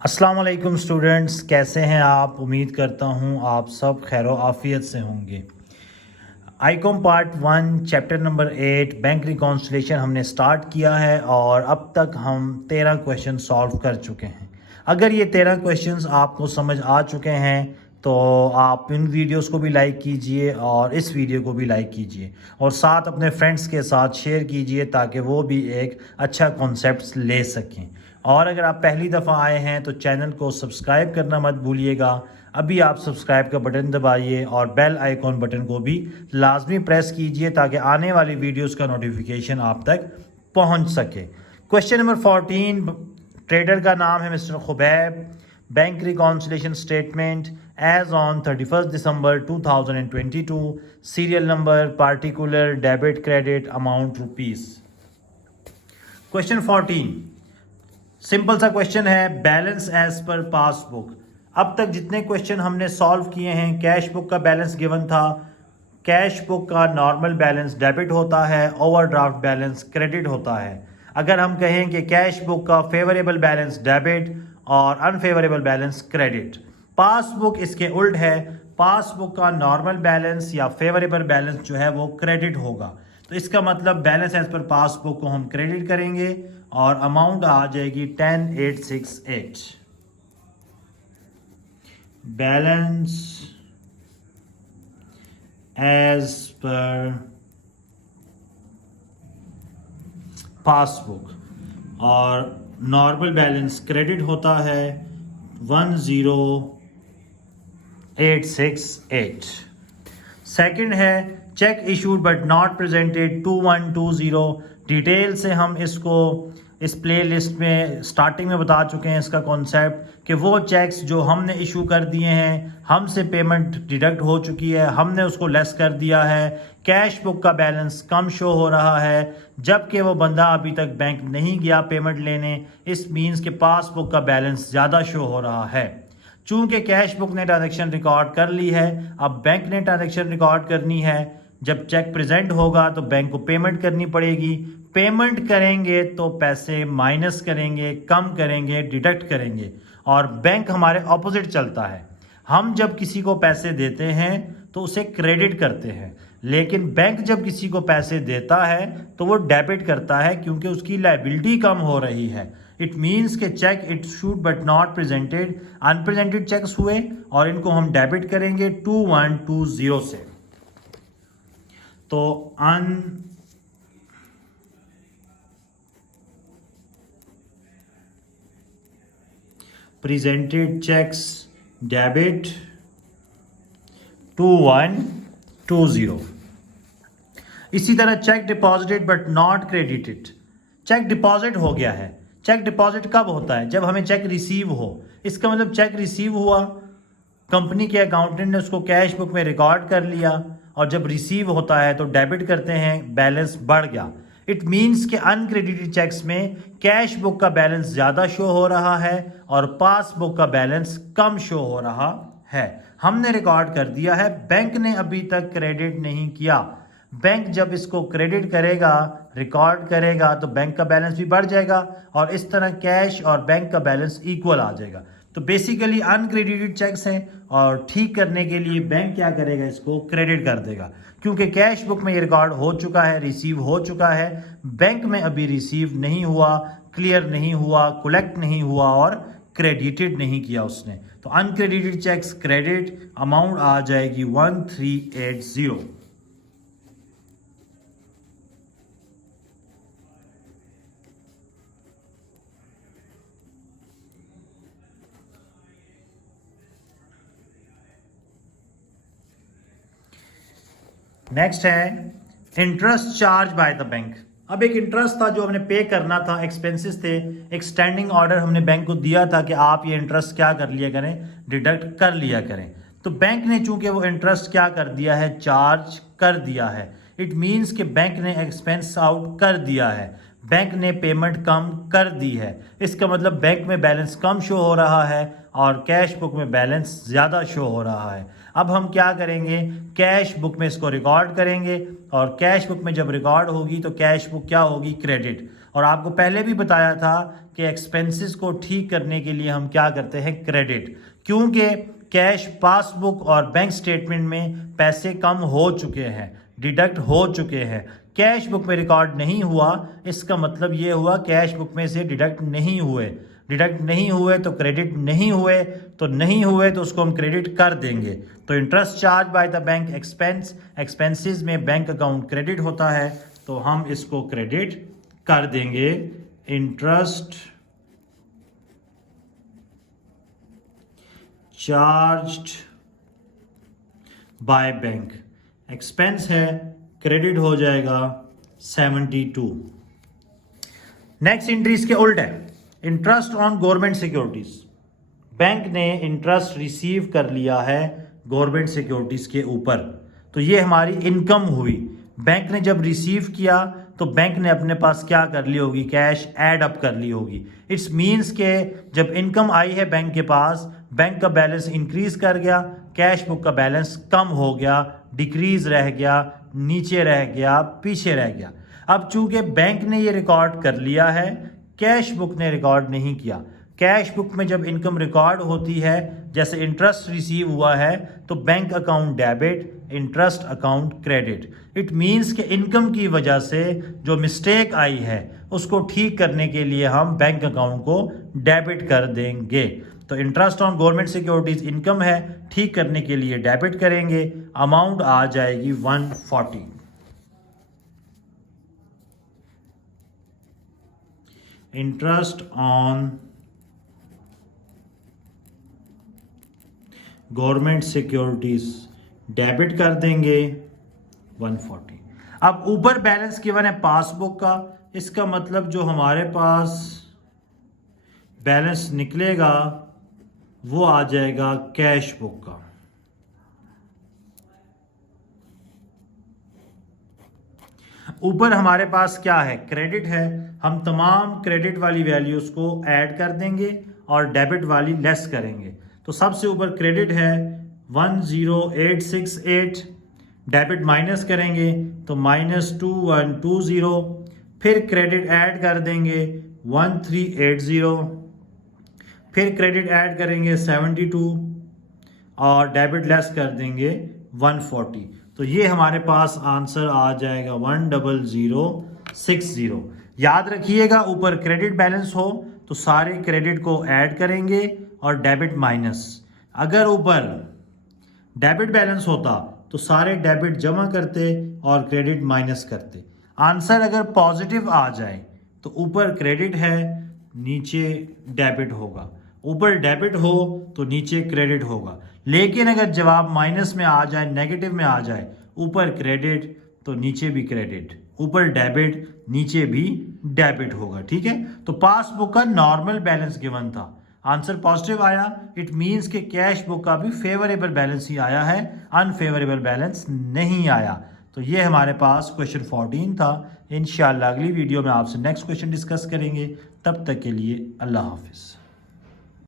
अस्सलाम वालेकुम स्टूडेंट्स, कैसे हैं आप। उम्मीद करता हूं आप सब खैर आफियत से होंगे। Icom part 1 chapter number 8 bank reconciliation हमने स्टार्ट किया है और अब तक हम 13 क्वेश्चन सॉल्व कर चुके हैं। अगर ये 13 क्वेश्चंस आपको समझ आ चुके हैं तो आप इन वीडियोस को भी लाइक कीजिए और इस वीडियो को भी लाइक कीजिए और साथ अपने फ्रेंड्स के साथ शेयर कीजिए ताकि वो भी एक अच्छा कॉन्सेप्ट ले सकें। और अगर आप पहली दफ़ा आए हैं तो चैनल को सब्सक्राइब करना मत भूलिएगा। अभी आप सब्सक्राइब का बटन दबाइए और बेल आइकॉन बटन को भी लाजमी प्रेस कीजिए ताकि आने वाली वीडियोस का नोटिफिकेशन आप तक पहुंच सके। क्वेश्चन नंबर 14, ट्रेडर का नाम है mister Khubaib. Bank reconciliation statement as on 31 December 2022, serial number, particular, debit, credit, amount rupees. Question 14 simple सा क्वेश्चन है, बैलेंस एज पर पासबुक। अब तक जितने क्वेश्चन हमने सॉल्व किए हैं, कैश बुक का बैलेंस गिवन था। कैश बुक का नॉर्मल बैलेंस डेबिट होता है, ओवरड्राफ्ट बैलेंस क्रेडिट होता है। अगर हम कहें कि कैश बुक का फेवरेबल बैलेंस डेबिट और अनफेवरेबल बैलेंस क्रेडिट, पासबुक इसके उल्ट है। पासबुक का नॉर्मल बैलेंस या फेवरेबल बैलेंस जो है वो क्रेडिट होगा। तो इसका मतलब बैलेंस एज पर पासबुक को हम क्रेडिट करेंगे और अमाउंट आ जाएगी 10868। बैलेंस एज पर पासबुक और नॉर्मल बैलेंस क्रेडिट होता है 10868। सेकंड है check issued but not presented 2120। Detail से हम इसको इस प्ले लिस्ट में स्टार्टिंग में बता चुके हैं इसका कॉन्सेप्ट कि वो चेक्स जो हमने इशू कर दिए हैं, हमसे पेमेंट डिडक्ट हो चुकी है, हमने उसको लेस कर दिया है, कैश बुक का बैलेंस कम शो हो रहा है जबकि वो बंदा अभी तक बैंक नहीं गया पेमेंट लेने। इस मीन्स के पासबुक का बैलेंस ज़्यादा शो हो रहा है। चूंकि कैश बुक ने ट्रांजैक्शन रिकॉर्ड कर ली है, अब बैंक ने ट्रांजैक्शन रिकॉर्ड करनी है। जब चेक प्रेजेंट होगा तो बैंक को पेमेंट करनी पड़ेगी। पेमेंट करेंगे तो पैसे माइनस करेंगे, कम करेंगे, डिडक्ट करेंगे। और बैंक हमारे ऑपोजिट चलता है। हम जब किसी को पैसे देते हैं तो उसे क्रेडिट करते हैं, लेकिन बैंक जब किसी को पैसे देता है तो वो डेबिट करता है क्योंकि उसकी लायबिलिटी कम हो रही है। इट मीन्स के cheque it should but not presented, unpresented cheques हुए और इनको हम डेबिट करेंगे 2120 से। तो अनप्रेजेंटेड चेक्स डेबिट 2120। इसी तरह cheque deposited but not credited. Cheque deposit हो गया है। चेक डिपॉजिट कब होता है? जब हमें चेक रिसीव हो। इसका मतलब चेक रिसीव हुआ, कंपनी के अकाउंटेंट ने उसको कैश बुक में रिकॉर्ड कर लिया और जब रिसीव होता है तो डेबिट करते हैं, बैलेंस बढ़ गया। इट मीन्स कि अनक्रेडिटेड चेक्स में कैश बुक का बैलेंस ज़्यादा शो हो रहा है और पासबुक का बैलेंस कम शो हो रहा है। हमने रिकॉर्ड कर दिया है, बैंक ने अभी तक क्रेडिट नहीं किया। बैंक जब इसको क्रेडिट करेगा, रिकॉर्ड करेगा, तो बैंक का बैलेंस भी बढ़ जाएगा और इस तरह कैश और बैंक का बैलेंस इक्वल आ जाएगा। तो बेसिकली अनक्रेडिटेड चेक्स हैं और ठीक करने के लिए बैंक क्या करेगा, इसको क्रेडिट कर देगा। क्योंकि कैश बुक में ये रिकॉर्ड हो चुका है, रिसीव हो चुका है, बैंक में अभी रिसीव नहीं हुआ, क्लियर नहीं हुआ, कलेक्ट नहीं हुआ और क्रेडिटेड नहीं किया उसने। तो अनक्रेडिटेड चेक्स क्रेडिट, अमाउंट आ जाएगी 1380। नेक्स्ट है interest charge by the bank. अब एक इंटरेस्ट था जो हमने पे करना था, एक्सपेंसेस थे, एक स्टैंडिंग ऑर्डर हमने बैंक को दिया था कि आप ये इंटरेस्ट क्या कर लिया करें, डिडक्ट कर लिया करें। तो बैंक ने चूंकि वो इंटरेस्ट क्या कर दिया है, चार्ज कर दिया है। इट मीन्स कि बैंक ने एक्सपेंस आउट कर दिया है। बैंक ने पेमेंट कम कर दी है। इसका मतलब बैंक में बैलेंस कम शो हो रहा है और कैश बुक में बैलेंस ज़्यादा शो हो रहा है। अब हम क्या करेंगे, कैश बुक में इसको रिकॉर्ड करेंगे और कैश बुक में जब रिकॉर्ड होगी तो कैश बुक क्या होगी, क्रेडिट। और आपको पहले भी बताया था कि एक्सपेंसेस को ठीक करने के लिए हम क्या करते हैं, क्रेडिट, क्योंकि कैश पासबुक और बैंक स्टेटमेंट में पैसे कम हो चुके हैं, डिडक्ट हो चुके हैं। कैश बुक में रिकॉर्ड नहीं हुआ, इसका मतलब ये हुआ कैश बुक में से डिडक्ट नहीं हुए। डिडक्ट नहीं हुए तो क्रेडिट नहीं हुए, तो नहीं हुए तो उसको हम क्रेडिट कर देंगे। तो interest charge by the bank expense, expenses में बैंक अकाउंट क्रेडिट होता है तो हम इसको क्रेडिट कर देंगे। Interest charged by bank, expense है, क्रेडिट हो जाएगा 72। नेक्स्ट एंट्री इसके उल्ट है, interest on government securities. Bank ने इंटरेस्ट रिसीव कर लिया है गवर्नमेंट सिक्योरिटीज के ऊपर, तो ये हमारी इनकम हुई। बैंक ने जब रिसीव किया तो बैंक ने अपने पास क्या कर ली होगी, कैश ऐड अप कर ली होगी। इट्स मीन्स के जब इनकम आई है बैंक के पास, बैंक का बैलेंस इंक्रीज कर गया, कैश बुक का बैलेंस कम हो गया, डिक्रीज रह गया, नीचे रह गया, पीछे रह गया। अब चूंकि बैंक ने ये रिकॉर्ड कर लिया है, कैश बुक ने रिकॉर्ड नहीं किया। कैश बुक में जब इनकम रिकॉर्ड होती है, जैसे इंटरेस्ट रिसीव हुआ है, तो bank account debit, interest account credit. It means कि इनकम की वजह से जो मिस्टेक आई है उसको ठीक करने के लिए हम बैंक अकाउंट को डेबिट कर देंगे। तो interest on government securities income है, ठीक करने के लिए डेबिट करेंगे, अमाउंट आ जाएगी 140। Interest on government securities debit कर देंगे 140। अब ऊपर बैलेंस गिवन है पासबुक का, इसका मतलब जो हमारे पास बैलेंस निकलेगा वो आ जाएगा कैश बुक का। ऊपर हमारे पास क्या है, क्रेडिट है, हम तमाम क्रेडिट वाली वैल्यूज को ऐड कर देंगे और डेबिट वाली लेस करेंगे। तो सबसे ऊपर क्रेडिट है 10868, डेबिट माइनस करेंगे तो -2120, फिर क्रेडिट ऐड कर देंगे 1380, फिर क्रेडिट ऐड करेंगे 72 और डेबिट लेस कर देंगे 140। तो ये हमारे पास आंसर आ जाएगा 10060। याद रखिएगा, ऊपर क्रेडिट बैलेंस हो तो सारे क्रेडिट को ऐड करेंगे और डेबिट माइनस। अगर ऊपर डेबिट बैलेंस होता तो सारे डेबिट जमा करते और क्रेडिट माइनस करते। आंसर अगर पॉजिटिव आ जाए तो ऊपर क्रेडिट है, नीचे डेबिट होगा, ऊपर डेबिट हो तो नीचे क्रेडिट होगा। लेकिन अगर जवाब माइनस में आ जाए, नेगेटिव में आ जाए, ऊपर क्रेडिट तो नीचे भी क्रेडिट, ऊपर डेबिट नीचे भी डेबिट होगा। ठीक है, तो पासबुक का नॉर्मल बैलेंस गिवन था, आंसर पॉजिटिव आया, इट मींस कि कैश बुक का भी फेवरेबल बैलेंस ही आया है, अनफेवरेबल बैलेंस नहीं आया। तो ये हमारे पास क्वेश्चन 14 था। इंशाल्लाह अगली वीडियो में आपसे नेक्स्ट क्वेश्चन डिस्कस करेंगे। तब तक के लिए अल्लाह हाफिज़।